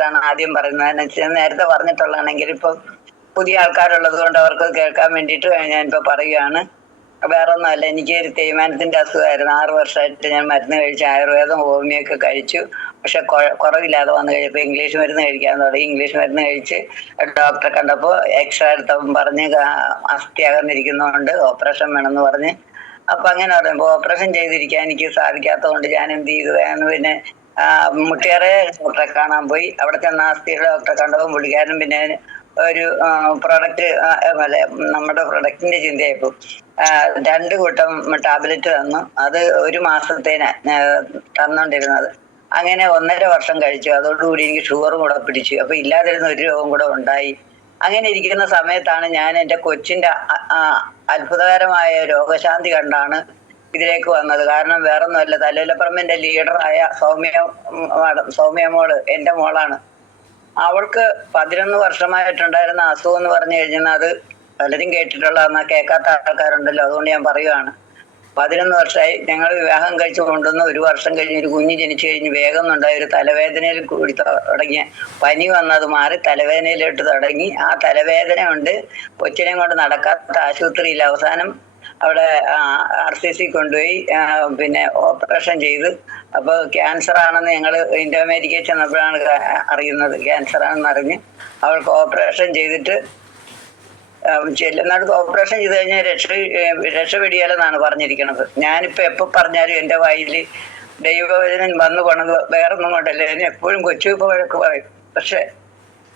പറഞ്ഞിട്ടാണ് ആദ്യം പറയുന്നത്. അതിനനുസരിച്ച് നേരത്തെ പറഞ്ഞിട്ടുള്ളതാണെങ്കിൽ ഇപ്പം പുതിയ ആൾക്കാരുള്ളത് കൊണ്ട് അവർക്ക് കേൾക്കാൻ വേണ്ടിയിട്ട് ഞാനിപ്പോൾ പറയുകയാണ്. വേറെ ഒന്നുമല്ല, എനിക്ക് ഒരു തേയ്മാനത്തിന്റെ അസുഖമായിരുന്നു. 6 വർഷമായിട്ട് ഞാൻ മരുന്ന് കഴിച്ച് ആയുർവേദം ഹോമിയൊക്കെ കഴിച്ചു. പക്ഷെ കുറവില്ലാതെ വന്നു കഴിഞ്ഞപ്പോൾ ഇംഗ്ലീഷ് മരുന്ന് കഴിക്കാൻ തുടങ്ങി. ഇംഗ്ലീഷ് മരുന്ന് കഴിച്ച് ഡോക്ടറെ കണ്ടപ്പോൾ എക്സ്റേ എടുത്തപ്പം പറഞ്ഞ് അസ്ഥി അകന്നിരിക്കുന്നതുകൊണ്ട് ഓപ്പറേഷൻ വേണമെന്ന് പറഞ്ഞ്. അപ്പൊ അങ്ങനെ പറയുമ്പോൾ ഓപ്പറേഷൻ ചെയ്തിരിക്കാൻ എനിക്ക് സാധിക്കാത്തതുകൊണ്ട് ഞാൻ എന്ത് ചെയ്തു, പിന്നെ മുട്ടിയാറെ ഡോക്ടറെ കാണാൻ പോയി. അവിടെ ചെന്ന അസ്ഥിയുടെ ഡോക്ടറെ കണ്ടപ്പോൾ പുള്ളിക്കാരൻ പിന്നെ ഒരു പ്രൊഡക്റ്റ് അല്ലെ നമ്മുടെ പ്രൊഡക്റ്റിന്റെ ചിന്തയായിപ്പോ 2 കൂട്ടം ടാബ്ലറ്റ് തന്നു. അത് 1 മാസത്തേന് തന്നോണ്ടിരുന്നത്. അങ്ങനെ 1.5 വർഷം കഴിച്ചു. അതോടുകൂടി എനിക്ക് ഷുഗറും കൂടെ പിടിച്ചു. അപ്പൊ ഇല്ലാതിരുന്ന ഒരു രോഗം കൂടെ ഉണ്ടായി. അങ്ങനെ ഇരിക്കുന്ന സമയത്താണ് ഞാൻ എൻ്റെ കൊച്ചിന്റെ അത്ഭുതകരമായ രോഗശാന്തി കണ്ടാണ് ഇതിലേക്ക് വന്നത്. കാരണം വേറൊന്നുമല്ല, തലയിലപ്പറമ്പിന്റെ ലീഡറായ സൗമ്യ മോള് എൻ്റെ മോളാണ്. അവൾക്ക് 11 വർഷമായിട്ടുണ്ടായിരുന്ന അസുഖം എന്ന് പറഞ്ഞു കഴിഞ്ഞാൽ അത് പലരും കേട്ടിട്ടുള്ളതെന്നാ, കേൾക്കാത്ത ആൾക്കാരുണ്ടല്ലോ, അതുകൊണ്ട് ഞാൻ പറയുവാണ്. 11 വർഷമായി ഞങ്ങൾ വിവാഹം കഴിച്ചു കൊണ്ടുവന്ന് 1 വർഷം കഴിഞ്ഞ് ഒരു കുഞ്ഞ് ജനിച്ചു കഴിഞ്ഞ് വേഗം ഉണ്ടായ ഒരു തലവേദനയിൽ കൂടി തുടങ്ങിയ പനി വന്നത് മാറി തലവേദനയിലോട്ട് തുടങ്ങി. ആ തലവേദന കൊണ്ട് കൊച്ചിനെ കൊണ്ട് നടക്കാത്ത ആശുപത്രിയിൽ അവസാനം അവിടെ RCC കൊണ്ടുപോയി പിന്നെ ഓപ്പറേഷൻ ചെയ്ത്. അപ്പോൾ ക്യാൻസർ ആണെന്ന് ഞങ്ങൾ ഇന്ത്യ അമേരിക്കയിൽ ചെന്നപ്പോഴാണ് അറിയുന്നത്. ക്യാൻസർ ആണെന്ന് അറിഞ്ഞ് അവൾക്ക് ഓപ്പറേഷൻ ചെയ്തിട്ട് ചെല്ലുന്നിടത്ത് ഓപ്പറേഷൻ ചെയ്ത് കഴിഞ്ഞാൽ രക്ഷപ്പെടിയാലെന്നാണ് പറഞ്ഞിരിക്കുന്നത്. ഞാനിപ്പോൾ എപ്പോൾ പറഞ്ഞാലും എൻ്റെ വായിൽ ദൈവവചനം വന്നു പോണത് വേറൊന്നും കൊണ്ടല്ലേ. ഞാൻ എപ്പോഴും കൊച്ചു വഴക്ക് പറയും. പക്ഷെ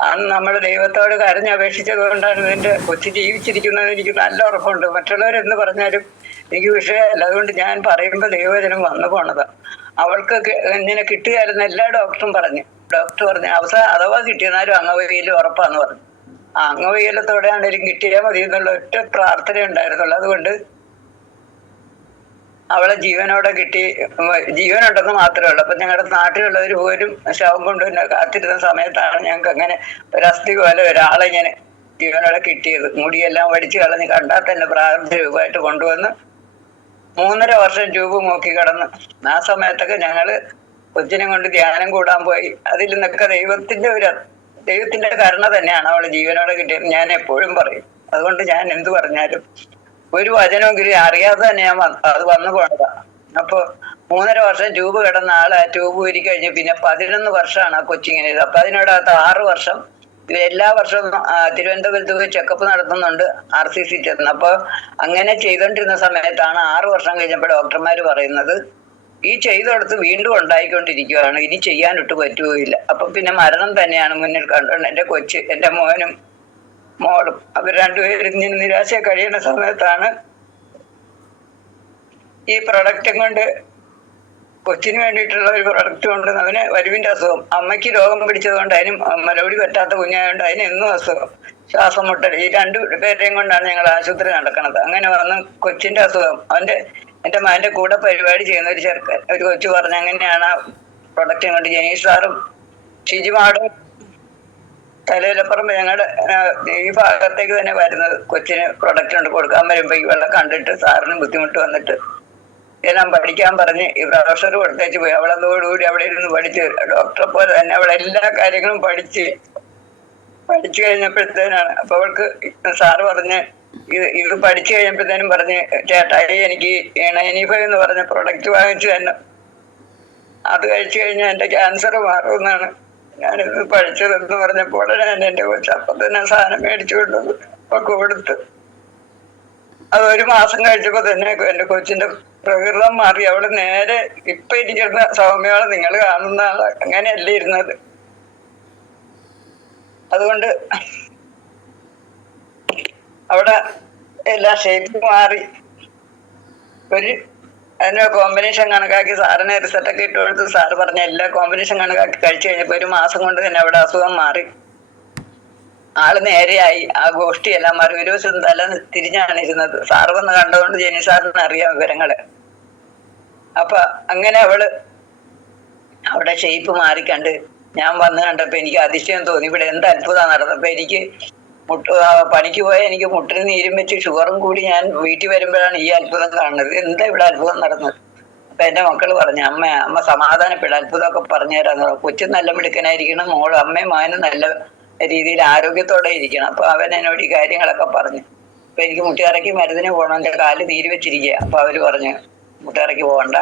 അന്ന് നമ്മൾ ദൈവത്തോട് കരഞ്ഞപേക്ഷിച്ചത് കൊണ്ടാണ് എൻ്റെ കൊച്ചു ജീവിച്ചിരിക്കുന്നത്. എനിക്ക് നല്ല ഉറപ്പുണ്ട്. മറ്റുള്ളവരെന്ന് പറഞ്ഞാലും എനിക്ക് വിഷയമല്ല. അതുകൊണ്ട് ഞാൻ പറയുമ്പോൾ ദൈവവചനം വന്നു പോണതാണ്. അവൾക്ക് ഇങ്ങനെ കിട്ടുകയായിരുന്നു എല്ലാ ഡോക്ടറും പറഞ്ഞു. ഡോക്ടർ പറഞ്ഞു അഥവാ കിട്ടിയെന്നാലും അംഗവൈകല്യം ഉറപ്പാന്ന് പറഞ്ഞു. അംഗവൈകല്യത്തോടെ ആണെങ്കിലും കിട്ടിയാൽ മതി എന്നുള്ള ഒറ്റ പ്രാർത്ഥന ഉണ്ടായിരുന്നുള്ളൂ. അതുകൊണ്ട് അവളെ ജീവനോടെ കിട്ടി, ജീവനുണ്ടെന്ന് മാത്രമേ ഉള്ളൂ. അപ്പൊ ഞങ്ങളുടെ നാട്ടിലുള്ളവർ പോലും ശവം കൊണ്ടുവന്ന് കാത്തിരുന്ന സമയത്താണ് ഞങ്ങൾക്ക് അങ്ങനെ ഒരു അസ്ഥി പോലെ ഒരാളെ ഇങ്ങനെ ജീവനോടെ കിട്ടിയത്. മുടിയെല്ലാം വടിച്ചു കളഞ്ഞ് കണ്ടാൽ തന്നെ പ്രാരബ്ധ രൂപമായിട്ട് കൊണ്ടുവന്ന് 3.5 വർഷം ട്യൂബ് നോക്കി കിടന്ന്. ആ സമയത്തൊക്കെ ഞങ്ങള് കൊച്ചിനെ കൊണ്ട് ധ്യാനം കൂടാൻ പോയി. അതിൽ നിന്നൊക്കെ ദൈവത്തിന്റെ കരുണ തന്നെയാണ് അവളെ ജീവനോടെ കിട്ടിയത് ഞാൻ എപ്പോഴും പറയും. അതുകൊണ്ട് ഞാൻ എന്ത് പറഞ്ഞാലും ഒരു വചനമെങ്കിലും അറിയാതെ തന്നെ ഞാൻ അത് വന്നു പോണതാണ്. അപ്പൊ 3.5 വർഷം ട്യൂബ് കിടന്ന ആള് ആ ട്യൂബ് ഊരി കഴിഞ്ഞ് പിന്നെ 11 വർഷമാണ് ആ കൊച്ചിങ്ങനെ. അപ്പൊ അതിനോടകത്ത് 6 വർഷം എല്ലാ വർഷവും തിരുവനന്തപുരത്ത് പോയി ചെക്കപ്പ് നടത്തുന്നുണ്ട് RCC ചെന്ന്. അപ്പൊ അങ്ങനെ ചെയ്തോണ്ടിരുന്ന സമയത്താണ് 6 വർഷം കഴിഞ്ഞപ്പോൾ ഡോക്ടർമാര് പറയുന്നത് ഈ ചെയ്തെടുത്ത് വീണ്ടും ഉണ്ടായിക്കൊണ്ടിരിക്കുകയാണ്, ഇനി ചെയ്യാനൊട്ട് പറ്റുകയില്ല. അപ്പൊ പിന്നെ മരണം തന്നെയാണ് മുന്നിൽ കണ്ടുകൊണ്ട് എൻ്റെ മോനും മോളും അവർ രണ്ടുപേരും ഇങ്ങനെ നിരാശ കഴിയുന്ന സമയത്താണ് ഈ പ്രൊഡക്റ്റും കൊണ്ട്, കൊച്ചിന് വേണ്ടിയിട്ടുള്ള ഒരു പ്രൊഡക്റ്റ് കൊണ്ട് അവന് വരുവിന്റെ അസുഖം, അമ്മയ്ക്ക് രോഗം പിടിച്ചത് കൊണ്ട് അതിനും മലപൊടി പറ്റാത്ത കുഞ്ഞായതുകൊണ്ട് അതിന് എന്നും അസുഖം, ശ്വാസം മുട്ടൽ. ഈ 2 പേരെയും കൊണ്ടാണ് ഞങ്ങൾ ആശുപത്രി നടക്കുന്നത്. അങ്ങനെ വന്ന് കൊച്ചിന്റെ അസുഖം എൻ്റെ മകന്റെ കൂടെ പരിപാടി ചെയ്യുന്ന ഒരു കൊച്ചു പറഞ്ഞു അങ്ങനെയാണ് ആ പ്രൊഡക്റ്റും കൊണ്ട് ജനീഷ് സാറും ഷിജിമാടും തലയിലപ്പുറം ഞങ്ങളുടെ ഈ ഭാഗത്തേക്ക് തന്നെ വരുന്നത്. കൊച്ചിന് പ്രൊഡക്റ്റ് കൊണ്ട് കൊടുക്കാൻ വരുമ്പോ ഇവളെ കണ്ടിട്ട് സാറിന് ബുദ്ധിമുട്ട് വന്നിട്ട് ഞാൻ പഠിക്കാൻ പറഞ്ഞ് ഈ പ്രൊഫസർ കൊടുത്തേച്ച് പോയി. അവളതോടുകൂടി അവിടെ ഇരുന്ന് പഠിച്ച് ഡോക്ടറെ പോലെ തന്നെ അവളെല്ലാ കാര്യങ്ങളും പഠിച്ചു കഴിഞ്ഞപ്പോഴത്തേനാണ്. അപ്പൊ അവൾക്ക് സാറ് പറഞ്ഞ് ഇത് പഠിച്ചു കഴിഞ്ഞപ്പോഴത്തേനും പറഞ്ഞ് ചേട്ടായി എനിക്ക് നൈനിഫൈ എന്ന് പറഞ്ഞ പ്രൊഡക്റ്റ് വാങ്ങിച്ചു തന്നെ, അത് കഴിച്ചു കഴിഞ്ഞാൽ എൻ്റെ ക്യാൻസർ മാറുമെന്നാണ് ഞാനിത് പഠിച്ചതെന്ന് പറഞ്ഞപ്പോൾ ഞാൻ എൻ്റെ കൊച്ചു അപ്പം തന്നെ സാധനം മേടിച്ചു കൊണ്ടുവന്നു അപ്പൊ കൊടുത്ത്. അത് 1 മാസം കഴിച്ചപ്പോ തന്നെ എൻ്റെ കൊച്ചിന്റെ പ്രകൃതം മാറി. അവള് നേരെ ഇപ്പൊ ഇരിക്കുന്ന സൗമ്യയോളം നിങ്ങൾ കാണുന്ന ആള് അങ്ങനെയല്ല ഇരുന്നത്. അതുകൊണ്ട് അവിടെ എല്ലാ ഷേപ്പ് മാറി അതിന് കോമ്പിനേഷൻ കണക്കാക്കി സാറിന് റിസൾട്ടൊക്കെ ഇട്ട് കൊടുത്ത് സാറ് പറഞ്ഞ എല്ലാ കോമ്പിനേഷൻ കണക്കാക്കി കഴിച്ചു കഴിഞ്ഞപ്പോ 1 മാസം കൊണ്ട് തന്നെ അവിടെ അസുഖം മാറി. ആള് നേരെയായി. ആ ഗോഷ്ഠിയെല്ലാം മാറി. ഒരു ദിവസം തല തിരിഞ്ഞാണ് ഇരുന്നത്. സാറ് വന്ന് കണ്ടതുകൊണ്ട് ജെനി സാറിന് അറിയാം വിവരങ്ങള്. അപ്പൊ അങ്ങനെ അവള് അവിടെ ഷേപ്പ് മാറിക്കണ്ട് ഞാൻ വന്ന് കണ്ടപ്പോ എനിക്ക് അതിശയം തോന്നി. ഇവിടെ എന്ത് അത്ഭുതം നടന്നപ്പോ എനിക്ക് പണിക്ക് പോയ എനിക്ക് മുട്ടിന് നീരും വെച്ച് ഷുഗറും കൂടി ഞാൻ വീട്ടിൽ വരുമ്പോഴാണ് ഈ അത്ഭുതം കാണുന്നത്. എന്താ ഇവിടെ അത്ഭുതം നടന്നത്? അപ്പൊ എന്റെ മക്കള് പറഞ്ഞു, അമ്മ സമാധാനപ്പെടാം, അത്ഭുതമൊക്കെ പറഞ്ഞു തരാന്ന്. കൊച്ചു നല്ല മിടുക്കനായിരിക്കണം, മോള് അമ്മയും മകനും നല്ല രീതിയിൽ ആരോഗ്യത്തോടെ ഇരിക്കണം. അപ്പൊ അവൻ എന്നോട് ഈ കാര്യങ്ങളൊക്കെ പറഞ്ഞു. അപ്പൊ എനിക്ക് മുട്ടുകാരയ്ക്ക് മരുന്നിന് പോകണം, എന്റെ കാല് നീര് വെച്ചിരിക്കുക. അപ്പൊ അവര് പറഞ്ഞു മുട്ടുകാരയ്ക്ക് പോകണ്ട,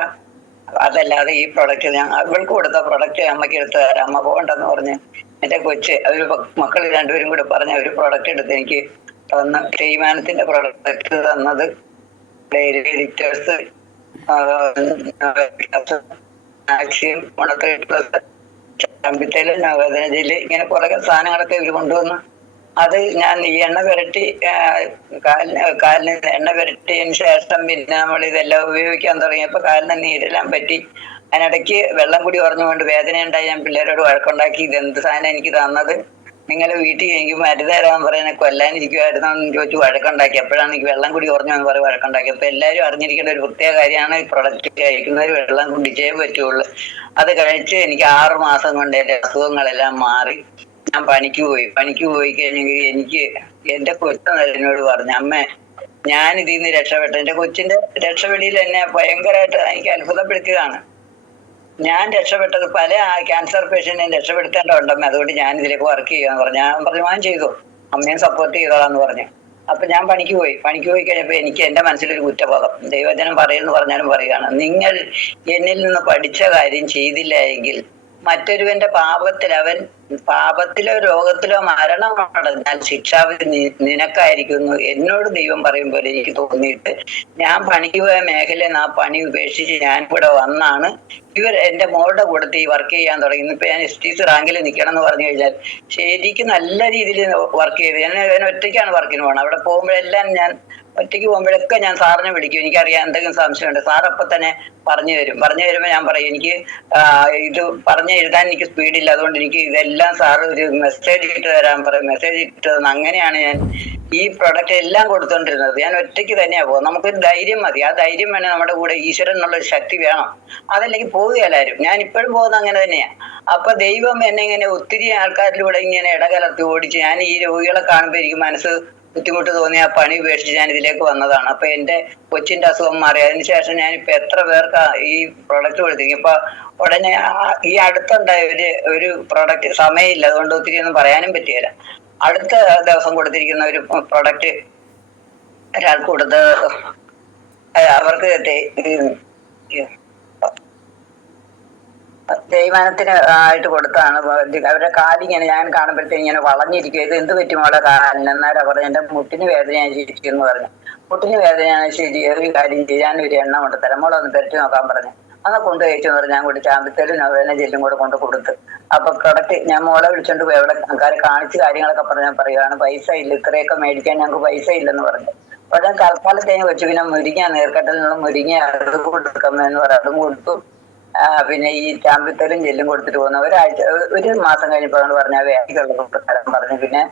അതല്ലാതെ ഈ പ്രൊഡക്റ്റ് ഞാൻ അവൾക്ക് കൊടുത്ത പ്രൊഡക്റ്റ് അമ്മയ്ക്ക് എടുത്ത് തരാം, അമ്മ പോകണ്ടെന്ന് പറഞ്ഞ് എന്റെ കൊച്ച് അവര് മക്കൾ രണ്ടുപേരും കൂടെ പറഞ്ഞ ഒരു പ്രൊഡക്റ്റ് എടുത്ത് എനിക്ക് തന്ന, തേയ്മാനത്തിന്റെ പ്രൊഡക്റ്റ് തന്നത് ലിറ്റേഴ്സ്, ആക്സിയം, ചമ്പിത്തേല്, നവോദനയില്, ഇങ്ങനെ കുറെ സാധനങ്ങളൊക്കെ ഇവര് കൊണ്ടുവന്നു. അത് ഞാൻ ഈ എണ്ണ പുരട്ടി കാലിന് എണ്ണ പുരട്ടിയതിന് ശേഷം പിന്നെ നമ്മൾ ഇതെല്ലാം ഉപയോഗിക്കാൻ തുടങ്ങിയപ്പോ കാലിന് നീരെല്ലാം പറ്റി. അതിനിടയ്ക്ക് വെള്ളം കൂടി ഉറഞ്ഞുകൊണ്ട് വേദന ഉണ്ടായി. ഞാൻ പിള്ളേരോട് വഴക്കുണ്ടാക്കി, ഇതെന്ത് സാധനം എനിക്ക് തന്നത്, നിങ്ങൾ വീട്ടിൽ എനിക്ക് മരുന്ന് തരാൻ പറയുന്നത് കൊല്ലാനിരിക്കുമായിരുന്നു എന്ന് ചോദിച്ചു വഴക്കുണ്ടാക്കി. അപ്പോഴാണ് എനിക്ക് വെള്ളം കൂടി ഉറഞ്ഞു എന്ന് പറയും വഴക്കുണ്ടാക്കി. അപ്പൊ എല്ലാവരും അറിഞ്ഞിരിക്കേണ്ട ഒരു പ്രത്യേക കാര്യമാണ്, ഈ പ്രൊഡക്റ്റ് കഴിക്കുന്നവർ വെള്ളം കുടിച്ചേ പറ്റുള്ളൂ. അത് കഴിച്ച് എനിക്ക് 6 മാസം കൊണ്ട് എന്റെ അസുഖങ്ങളെല്ലാം മാറി. ഞാൻ പണിക്ക് പോയി കഴിഞ്ഞെങ്കിൽ എനിക്ക് എന്റെ കൊച്ചു എന്നോട് പറഞ്ഞു, അമ്മ ഞാൻ ഇതിൽ നിന്ന് രക്ഷപ്പെട്ടു. എന്റെ കൊച്ചിന്റെ രക്ഷപ്പെടിയിൽ എന്നെ ഭയങ്കരമായിട്ട് എനിക്ക് അത്ഭുതപ്പെടുത്തുകയാണ്. ഞാൻ രക്ഷപ്പെട്ടത് പല ക്യാൻസർ പേഷ്യന്റിനെ രക്ഷപ്പെടുത്തേണ്ടതുണ്ടമ്മ, അതുകൊണ്ട് ഞാൻ ഇതിലേക്ക് വർക്ക് ചെയ്യാന്ന് പറഞ്ഞു. ഞാൻ പറഞ്ഞു ഞാൻ ചെയ്തു, അമ്മയും സപ്പോർട്ട് ചെയ്തോളാന്ന് പറഞ്ഞു. അപ്പൊ ഞാൻ പണിക്ക് പോയി കഴിഞ്ഞപ്പോ എനിക്ക് എന്റെ മനസ്സിലൊരു കുറ്റബോധം, ദൈവജനം പറയുന്നു പറഞ്ഞാലും പറയുകയാണ്, നിങ്ങൾ എന്നിൽ നിന്ന് പഠിച്ച കാര്യം ചെയ്തില്ല എങ്കിൽ മറ്റൊരുവന്റെ പാപത്തിലോ രോഗത്തിലോ മരണമടഞ്ഞാൽ ശിക്ഷാവിധി നിനക്കായിരിക്കുന്നു എന്നോട് ദൈവം പറയും പോലെ എനിക്ക് തോന്നിയിട്ട് ഞാൻ പണിക്ക് പോയ മേഖലയിൽ ആ പണി ഉപേക്ഷിച്ച് ഞാൻ ഇവിടെ വന്നാണ് ഇവർ എന്റെ മോളുടെ കൂടത്തിൽ ഈ വർക്ക് ചെയ്യാൻ തുടങ്ങി. ഇപ്പൊ ഞാൻ STC റാങ്കിൽ നിൽക്കണം എന്ന് പറഞ്ഞു കഴിഞ്ഞാൽ ശരിക്കും നല്ല രീതിയിൽ വർക്ക് ചെയ്ത് ഞാൻ ഒറ്റയ്ക്കാണ് വർക്കിന് പോകണം. അവിടെ പോകുമ്പോഴെല്ലാം ഞാൻ ഒറ്റയ്ക്ക് പോകുമ്പോഴൊക്കെ ഞാൻ സാറിനെ വിളിക്കും, എനിക്കറിയാം എന്തെങ്കിലും സംശയമുണ്ട്, സാർ അപ്പൊ തന്നെ പറഞ്ഞു തരുമ്പോൾ ഞാൻ പറയും എനിക്ക് ഇത് പറഞ്ഞു എഴുതാൻ എനിക്ക് സ്പീഡില്ല, അതുകൊണ്ട് എനിക്ക് ഇതെല്ലാം സാർ ഒരു മെസ്സേജ് ഇട്ട് തരാൻ പറയും. മെസ്സേജ് ഇട്ട് തന്നു. അങ്ങനെയാണ് ഞാൻ ഈ പ്രൊഡക്റ്റ് എല്ലാം കൊടുത്തോണ്ടിരുന്നത്. ഞാൻ ഒറ്റയ്ക്ക് തന്നെയാ പോകും. നമുക്കൊരു ധൈര്യം മതി, ആ ധൈര്യം വേണം നമ്മുടെ കൂടെ, ഈശ്വരൻ എന്നുള്ളൊരു ശക്തി വേണം, അതല്ലെങ്കിൽ പോവുകയല്ലാരും. ഞാൻ ഇപ്പോഴും പോകുന്നത് അങ്ങനെ തന്നെയാ. അപ്പൊ ദൈവം എന്നെ ഇങ്ങനെ ഒത്തിരി ആൾക്കാരിലൂടെ ഇങ്ങനെ ഇടകലർത്തി ഓടിച്ച്, ഞാൻ ഈ രോഗികളെ കാണുമ്പോൾ എനിക്ക് മനസ്സ് ബുദ്ധിമുട്ട് തോന്നി ആ പണി ഉപേക്ഷിച്ച് ഞാൻ ഇതിലേക്ക് വന്നതാണ്. അപ്പൊ എന്റെ കൊച്ചിന്റെ അസുഖം മാറി. അതിനുശേഷം ഞാനിപ്പോ എത്ര പേർക്ക് ഈ പ്രൊഡക്റ്റ് കൊടുത്തിരിക്കും. ഇപ്പൊ ഉടനെ ഈ അടുത്തുണ്ടായ ഒരു പ്രൊഡക്റ്റ്, സമയമില്ല അതുകൊണ്ട് ഒത്തിരി ഒന്നും പറയാനും പറ്റിയില്ല, അടുത്ത ദിവസം കൊടുത്തിരിക്കുന്ന ഒരു പ്രൊഡക്റ്റ് ഒരാൾക്ക് കൊടുത്ത് അവർക്ക് തേയ്മാനത്തിന് ആയിട്ട് കൊടുത്താണ്. അവരുടെ കാലിങ്ങനെ ഞാൻ കാണുമ്പോഴത്തേക്ക് ഇങ്ങനെ വളഞ്ഞിരിക്കും. ഇത് എന്ത് പറ്റും അവളെ കാലിന്? എന്നാലും പറഞ്ഞു എന്റെ മുട്ടിന് വേദനയായിരിക്കും എന്ന് പറഞ്ഞു. മുട്ടിന് വേദനയാണ്, ശരി ഒരു കാര്യം ചെയ്യാൻ ഒരു എണ്ണ കൊണ്ട് തരാം, മോളൊന്ന് പെരട്ടി നോക്കാൻ പറഞ്ഞു. അന്ന് കൊണ്ട് കഴിച്ചു പറഞ്ഞു. ഞാൻ കൂടി ചാമ്പിത്തേലും നവേന ജെല്ലും കൂടെ കൊണ്ട് കൊടുത്ത്. അപ്പൊ പ്രൊഡക്റ്റ് ഞാൻ മോളെ വിളിച്ചോണ്ട് പോയി അവിടെ ആൾക്കാരെ കാണിച്ച് കാര്യങ്ങളൊക്കെ പറഞ്ഞാൽ പറയുകയാണ് പൈസ ഇല്ല, ഇത്രയൊക്കെ മേടിക്കാൻ ഞങ്ങൾക്ക് പൈസ ഇല്ലെന്ന് പറഞ്ഞു. അപ്പൊ ഞാൻ തൽക്കാലത്തേക്ക് വെച്ചു. പിന്നെ മുരിങ്ങ, നീർക്കട്ടൽ നിന്നുള്ള മുരിങ്ങ അത് കൊടുക്കാമെന്ന് പറഞ്ഞു, അതും കൊടുത്തു. പിന്നെ ഈ ചാമ്പിത്തലും ജെല്ലും കൊടുത്തിട്ട് പോകുന്ന ഒരു മാസം കഴിഞ്ഞപ്പോഴാണ് പറഞ്ഞാൽ വേദികളുള്ള തരാൻ പറഞ്ഞു. പിന്നെ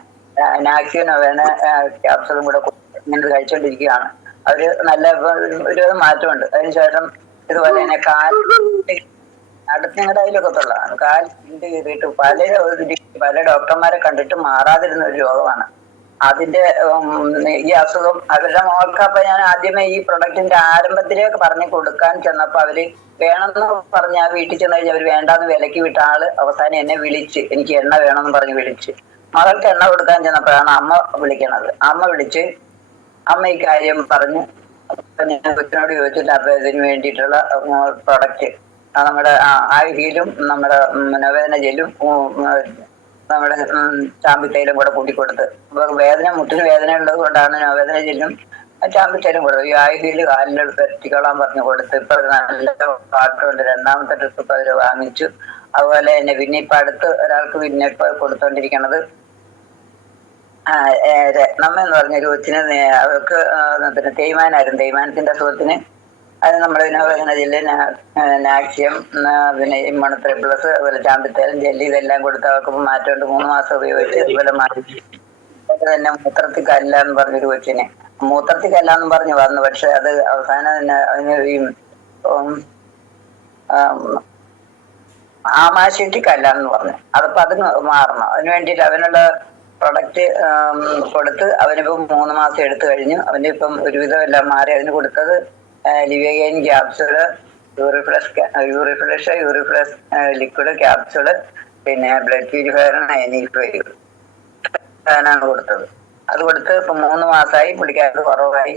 നാക്സിയോ നവേന ക്യാപ്സുളും കൂടെ ഇങ്ങനെ കഴിച്ചോണ്ടിരിക്കുകയാണ്. അവര് നല്ല ഒരു മാറ്റമുണ്ട്. അതിനുശേഷം ഇതുപോലെ തന്നെ കാൽ അടുത്ത് ഞങ്ങളുടെ അതിലൊക്കത്തുള്ളതാണ്, കാൽ കീറിയിട്ട് പല ഡോക്ടർമാരെ കണ്ടിട്ട് മാറാതിരുന്ന ഒരു രോഗമാണ്. അതിന്റെ ഈ അസുഖം അവരുടെ മോൾക്ക്. അപ്പൊ ഞാൻ ആദ്യമേ ഈ പ്രൊഡക്റ്റിന്റെ ആരംഭത്തിലേക്ക് പറഞ്ഞു കൊടുക്കാൻ ചെന്നപ്പോ അവര് വേണമെന്ന് പറഞ്ഞ ആ വീട്ടിൽ ചെന്ന് കഴിഞ്ഞാൽ അവര് വേണ്ടാന്ന് വിലക്ക് വിട്ട ആള് അവസാനം എന്നെ വിളിച്ച് എനിക്ക് എണ്ണ വേണമെന്ന് പറഞ്ഞ് വിളിച്ച്. മകൾക്ക് എണ്ണ കൊടുക്കാൻ ചെന്നപ്പോഴാണ് അമ്മ വിളിക്കണത്. അമ്മ വിളിച്ച് അമ്മ ഈ കാര്യം പറഞ്ഞ് ഞാൻ കൊച്ചിനോട് ചോദിച്ചിട്ട് അപ്പൊ ഇതിന് വേണ്ടിയിട്ടുള്ള പ്രൊഡക്റ്റ് നമ്മുടെ ആയുർവേദം, നമ്മുടെ നവേദന ജെല്ലും, നമ്മുടെ ചാമ്പിത്തേലും കൂടെ കൂട്ടിക്കൊടുത്ത്. മുട്ടിന് വേദന ഉള്ളത് കൊണ്ടാണ് നവേദന ജെല്ലും ചാമ്പിത്തേലും കൊടുത്തു. ഈ ആയുർവേദ കാലിലെടുത്ത് എത്തിക്കോളാൻ പറഞ്ഞു കൊടുത്ത്. ഇപ്പൊ നല്ല പാട്ടുണ്ട്. 2ാമത്തെ ട്രിപ്പ് ഇപ്പൊ അവര് വാങ്ങിച്ചു. അതുപോലെ തന്നെ പിന്നെ ഇപ്പൊ അടുത്ത് ഒരാൾക്ക് പിന്നെ ഇപ്പൊ കൊടുത്തോണ്ടിരിക്കണത് രത്നമ്മ എന്ന് പറഞ്ഞൊരു കൊച്ചിന് അവർക്ക് പിന്നെ തേയ്മാനായിരുന്നു. തേയ്മാനത്തിന്റെ അസുഖത്തിന് അത് നമ്മുടെ നവോദന ജെല്ല്, നാക്ഷ്യം, പിന്നെ ഇമ്മ്യൂണോത്തെറപ്പി പ്ലസ്, അതുപോലെ ചാമ്പിത്തേലും ജെല്ല് ഇതെല്ലാം കൊടുത്ത് അവർക്ക് മാറ്റമുണ്ട്. 3 മാസം ഉപയോഗിച്ച് ഇതുപോലെ മാറ്റി. തന്നെ മൂത്രത്തിൽ കല്ല എന്ന് പറഞ്ഞൊരു കൊച്ചിന് മൂത്രത്തിൽ കല്ലാന്ന് പറഞ്ഞു വന്നു. പക്ഷെ അത് അവസാനം തന്നെ അതിന് ഈ ആമാശയത്തിൽ കല്ലാന്ന് പറഞ്ഞു. അതപ്പോ അത് മാറണം. അതിന് വേണ്ടിയിട്ട് അവനുള്ള പ്രൊഡക്റ്റ് കൊടുത്ത് അവനിപ്പം 3 മാസം എടുത്തു കഴിഞ്ഞു. അവന്റെ ഇപ്പം ഒരുവിധം എല്ലാം മാറി. അതിന് കൊടുത്തത് ലിവേഗൈൻ ക്യാപ്സുള്, യൂറിഫ്ലഷ് ലിക്വിഡ് ക്യാപ്സ്യൂള്, പിന്നെ ബ്ലഡ് പ്യൂരിഫയർ, നൈനിഫൈവ് ആണ് കൊടുത്തത്. അത് കൊടുത്ത് ഇപ്പൊ 3 മാസമായി. പുള്ളിക്കാർക്ക് കുറവായി.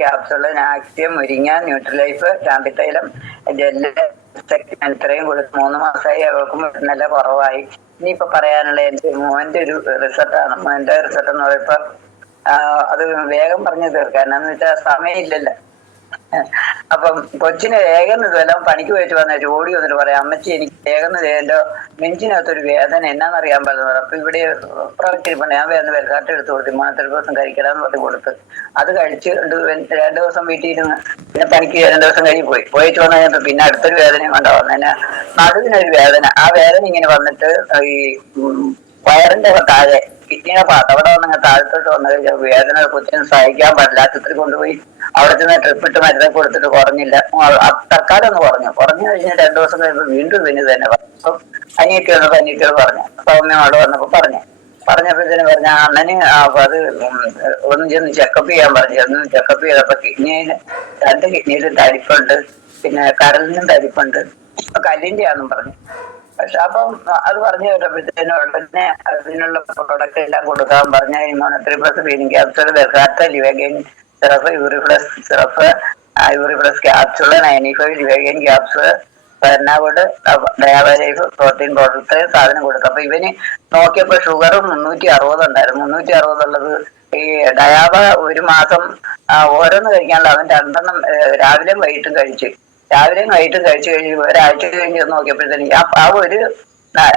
ക്യാപ്സ്യൂള്, നാക്സിയം, മുരിങ്ങ, ന്യൂട്രിലൈഫ്, ചാമ്പിത്തൈലം, ജെല്ല്, ഇത്രയും കൊടുത്ത് 3 മാസമായി. അവർക്കും നല്ല കുറവായി. ഇനിയിപ്പൊ പറയാനുള്ള എന്റെ മോന്റെ ഒരു റിസൾട്ടാണ്. മോന്റെ റിസൾട്ട് എന്ന് പറയുമ്പോ അത് വേഗം പറഞ്ഞു തീർക്കാം. എന്നാന്ന് വെച്ചാൽ സമയമില്ലല്ലോ. അപ്പം കൊച്ചിന് വേഗം ഇതെല്ലാം പണിക്ക് പോയിട്ട് വന്നിട്ട് ഓടി വന്നിട്ട് പറയാം, അമ്മച്ചി എനിക്ക് വേഗം എന്റെ നെഞ്ചിനകത്തൊരു വേദന എന്നാന്നറിയാൻ പറ്റുന്നത്. അപ്പൊ ഇവിടെ പ്രവർത്തിരിപ്പുണ്ട്. ഞാൻ വേഗം വെൽക്കാട്ട് എടുത്ത് കൊടുത്തു. മോനത്തെ ദിവസം കഴിക്കലാന്ന് പറഞ്ഞ് കൊടുത്ത് അത് കഴിച്ച് 2 ദിവസം വീട്ടിൽ ഇരുന്ന് പിന്നെ പണിക്ക് 2 ദിവസം കഴിഞ്ഞ് പോയിട്ട് വന്നു കഴിഞ്ഞപ്പോ പിന്നെ അടുത്തൊരു വേദനയും കൊണ്ടാ വന്നതിന് നടുവിനൊരു വേദന. ആ വേദന ഇങ്ങനെ വന്നിട്ട് ഈ വയറിന്റെ താഴെ കിഡ്നിയുടെ ഭാഗത്ത് അവിടെ വന്ന് താഴത്തോട്ട് വന്നു കഴിഞ്ഞാൽ വേദന കൊച്ചിന് സഹിക്കാൻ പാടില്ല. ആശുപത്രി കൊണ്ടുപോയി അവിടെ ചെന്ന് ട്രിപ്പിട്ട് മരുന്നൊക്കെ കൊടുത്തിട്ട് കുറഞ്ഞില്ല. തൽക്കാലം ഒന്ന് കുറഞ്ഞു കഴിഞ്ഞാൽ 2 ദിവസം കഴിയുമ്പോൾ വീണ്ടും പിന്നെ തന്നെ അപ്പം അനിയത്തിയോട് പറഞ്ഞു. സൗമ്യമോട് വന്നപ്പോ പറഞ്ഞപ്പോഴത്തേന് പറഞ്ഞ അണ്ണന് അത് ഒന്ന് ചെന്ന് ചെക്കപ്പ് ചെയ്യാൻ പറഞ്ഞു. ചെന്ന് ചെക്കപ്പ് ചെയ്തപ്പോ കിഡ്നിയിൽ 2 കിഡ്നിയിലും തരിപ്പുണ്ട്, പിന്നെ കരളിനും തരിപ്പുണ്ട്, കല്ലിന്റെ ആണെന്നും പറഞ്ഞു. പക്ഷെ അപ്പം അത് പറഞ്ഞു കേട്ടപ്പോഴത്തേനും ഉടനെ അതിനുള്ള പ്രൊഡക്റ്റ് എല്ലാം കൊടുക്കാൻ പറഞ്ഞ ഇമ്മ്യൂണോത്രിപ്ലസ് ഫീഡിംഗ് ക്യാപ്സ്യൂൾ, ബെർക്കാത്ത, ലിവഗൈൻ സിറപ്പ്, യൂറിഫ്ലസ് സിറപ്പ്, യൂറിഫ്ലസ് ക്യാപ്സ്യൂള്, 95 ലിവഗൈൻ ക്യാപ്സ്യൂള്, ഫെർനാവുഡ്, ഡയാബലൈഫ്, പ്രോട്ടീൻ പൗഡർ, ഇത്രയും സാധനം കൊടുക്കും. അപ്പൊ ഇവന് നോക്കിയപ്പോ ഷുഗർ 360 ഉണ്ടായിരുന്നു. 360 ഉള്ളത് ഈ ഡയാബ 1 മാസം ഓരോന്ന് കഴിക്കാനുള്ള അവൻ 2 രാവിലെയും വൈകിട്ടും കഴിച്ച് കഴിഞ്ഞ് ഒരാഴ്ച കഴിഞ്ഞ് നോക്കിയപ്പോഴത്തേന്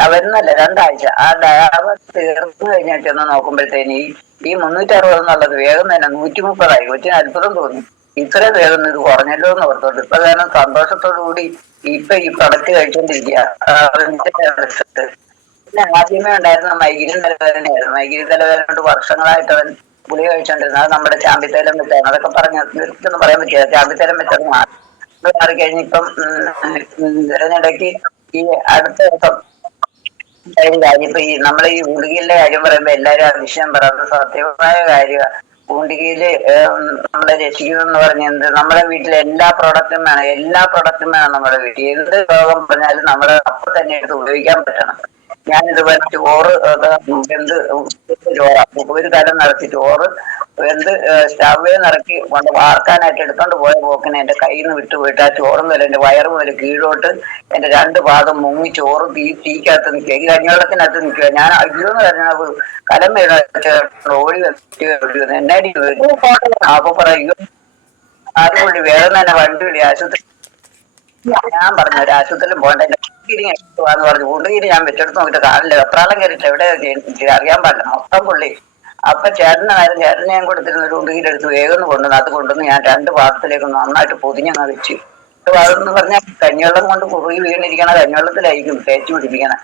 അവരുന്നല്ല 2 ആഴ്ച ആ ഡയാബ തീർന്നു കഴിഞ്ഞിട്ട് ഒന്ന് നോക്കുമ്പോഴത്തേന് ഈ 360 എന്നുള്ളത് വേഗം തന്നെ 130 കൊച്ചിന് അത്ഭുതം തോന്നി. ഇത്രയും വേഗം ഇത് കുറഞ്ഞല്ലോ എന്ന് ഓർത്തോണ്ട് ഇപ്പൊ കാരണം സന്തോഷത്തോടു കൂടി ഇപ്പൊ ഈ പ്രൊഡക്റ്റ് കഴിച്ചോണ്ടിരിക്കുക. പിന്നെ ആദ്യമേ ഉണ്ടായിരുന്ന മൈഗ്രീൻ തലവേദനയായിരുന്നു. മൈഗ്രീൻ തലവേദന കൊണ്ട് വർഷങ്ങളായിട്ട് അവൻ ഗുളിക കഴിച്ചോണ്ടിരുന്നത്. അത് നമ്മുടെ ചാമ്പിത്തൈലം വെച്ചാണ്. അതൊക്കെ നിർത്തിയൊന്നും പറയാൻ പറ്റില്ല. ചാമ്പിത്തൈലം വെച്ചത് മാറി കഴിഞ്ഞ് ഇപ്പം ഇതിനിടയ്ക്ക് ഈ അടുത്ത ദിവസം കാര്യം ഇപ്പൊ ഈ നമ്മളെ ഈ ഗുളികയിലെ കാര്യം പറയുമ്പോ എല്ലാരും അതിശയം പറയാറ് സത്യമായ കാര്യമാണ്. ഗുളികയില് നമ്മളെ രക്ഷിക്കുന്നെന്ന് പറഞ്ഞത് നമ്മുടെ വീട്ടിലെ എല്ലാ പ്രോഡക്റ്റും വേണം നമ്മുടെ വീട്ടിൽ. എന്ത് രോഗം പറഞ്ഞാലും നമ്മള് അപ്പൊ തന്നെ എടുത്ത് ഉപയോഗിക്കാൻ പറ്റണം. ഞാനിതുപോലെ ചോറ് ഒരു തലം നിറച്ച് ചോറ് സ്റ്റൗവിൽ നിറക്കി കൊണ്ട് വാർക്കാനായിട്ട് എടുത്തോണ്ട് പോയ പോക്കിന് എന്റെ കയ്യിൽ നിന്ന് വിട്ടുപോയിട്ട് ആ ചോറും പോലെ എന്റെ വയറ് പോലെ കീഴോട്ട് എന്റെ 2 ഭാഗം മുങ്ങി ചോറ് തീക്കകത്ത് നിൽക്കുക. ഈ കഞ്ഞിവെള്ളത്തിനകത്ത് നിൽക്കുക. ഞാൻ അയ്യോന്ന് പറഞ്ഞ കലം വീണ ഓടി എന്നാടി അപ്പൊ പറയും അതുകൊണ്ട് വേഗം തന്നെ വണ്ടി വിളി ആശുപത്രി. ഞാൻ പറഞ്ഞു ഒരു ആശുപത്രിയിലും പോകണ്ട, ഉണ്ടഗിരി എടുത്തുവാന്ന് പറഞ്ഞു. ഉണ്ടഗിരി ഞാൻ വെച്ചെടുത്ത് നോക്കിയിട്ട് കാണില്ല. വെപ്രാളം കയറിയിട്ട് എവിടെ അറിയാൻ പാടില്ല, മൊത്തം പുള്ളി. അപ്പൊ ചേട്ടനെ ഞാൻ കൊടുത്തിരുന്ന ഒരു ഉണ്ടഗിരി എടുത്ത് വേഗം കൊണ്ടുവന്നു. അത് കൊണ്ടുവന്ന് ഞാൻ 2 പാത്രത്തിലേക്ക് നന്നായിട്ട് പൊതിഞ്ഞങ്ങ് വെച്ചു. അതെന്ന് പറഞ്ഞാൽ കഞ്ഞിവെള്ളം കൊണ്ട് കുറുകി വീണിരിക്കണ കഞ്ഞിവെള്ളത്തിലായിരിക്കും തേച്ച് പിടിപ്പിക്കണം.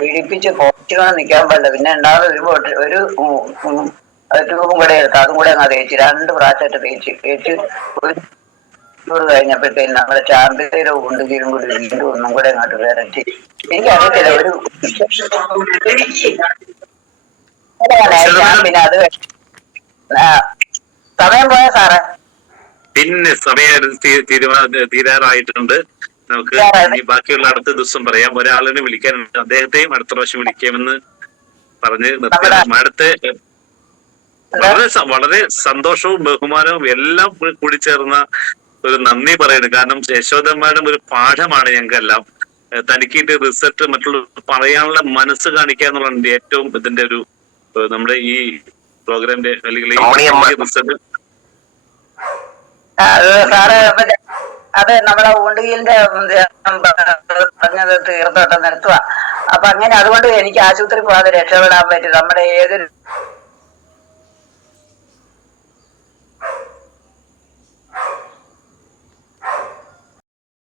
പിടിപ്പിച്ച് പോറ്റിങ്ങനെ നിൽക്കാൻ പാടില്ല. പിന്നെ ഉണ്ടാകുന്ന ഒരു ട്യൂബും കൂടെ എടുത്ത് അതും കൂടെ അങ്ങ് തേച്ച് 2 പ്രാവശ്യമായിട്ട് തേച്ച് ഒരു കഴിഞ്ഞപ്പോഴത്തേക്കും നമ്മുടെ ചാമ്പിത്തൈലോ ഉണ്ടെങ്കിലും കൂടി വീണ്ടും ഒന്നും കൂടെ അങ്ങോട്ട് വരട്ടി. എനിക്കറിയത്തില്ല ഒരു പിന്നെ അത് സമയം പോയ സാറേ. പിന്നെ സമയം തീരാറായിട്ടുണ്ട്. നമുക്ക് ബാക്കിയുള്ള അടുത്ത ദിവസം പറയാം. ഒരാളിനെ വിളിക്കാനുണ്ട്, അദ്ദേഹത്തെയും അടുത്ത പ്രാവശ്യം വിളിക്കാമെന്ന് പറഞ്ഞ് നിർത്തിയാണ്. അടുത്ത വളരെ സന്തോഷവും ബഹുമാനവും എല്ലാം കൂടി ചേർന്ന ഒരു നന്ദി പറയുന്നു. കാരണം യശോദമ്മയുടെ ഒരു പാഠമാണ് ഞങ്ങൾക്കെല്ലാം. തനിക്കിട്ട് റിസൾട്ട് മറ്റുള്ള പറയാനുള്ള മനസ്സ് കാണിക്കുക എന്നുള്ളതാണ് ഏറ്റവും ഇതിന്റെ ഒരു നമ്മുടെ ഈ പ്രോഗ്രാമിന്റെ അല്ലെങ്കിൽ ഈ റിസൾട്ട്. അതെ, നമ്മളെ ഊണ്ടുകീലിന്റെ പറഞ്ഞത് തീർത്തോട്ടെ നിർത്തുക. അപ്പൊ അങ്ങനെ അതുകൊണ്ട് എനിക്ക് ആശുപത്രി പോകാതെ രക്ഷപ്പെടാൻ പറ്റും. നമ്മുടെ ഏതൊരു